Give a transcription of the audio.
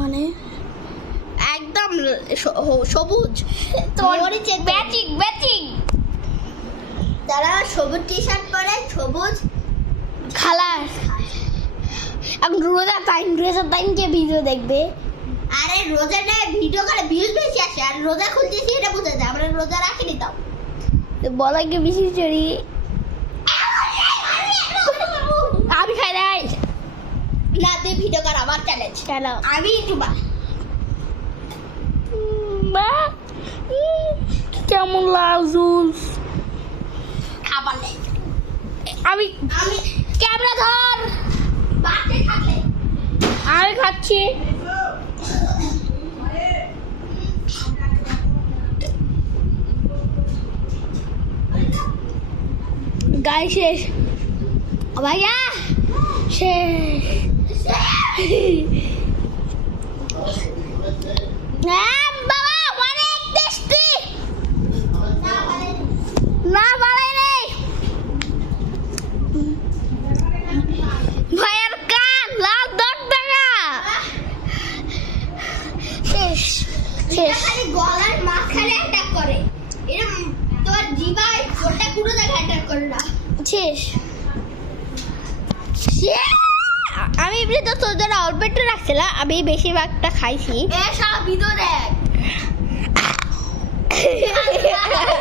মানে একদম সবুজ ব্যাচিং যারা সবুজ টি শার্ট পরে সবুজ খালার এখন রোজা টাইমকে ভিডিও দেখবে। আরে রোজাটা ভিডিও করে ভিউজ বেশি আসে, আর রোজা খুলতেছি এটা বোঝা যায় আমরা রোজা রাখিনি। তাও বলাকে বেশি চড়ি আমি খাই নাই না, তুই ভিডিও কর, আমার চ্যালেঞ্জ। চলো আমি ইউটিউবার। কেমন লাজুস খাবার নেই। আমি আমি ক্যামেরা ধর বাড়তে থাকলে আমি খাচ্ছি। গাই শেষ ভাইয়া শেষ। বাবা অনেক টেস্টি না বাড়াই নেই ভাইয়ার কান লাল দগদগা শেষ শেষ। খালি গলার মাঝখানে অ্যাটাক করে, এরকম তোর জিভায় ওটা পুরো জায়গায় অ্যাটাক করে না। শেষ। আমি এমনি তো তোর জন্য অল্প একটু রাখছিলাম, আমি বেশিরভাগটা খাইছি। এ সব ভিডিও দেখ।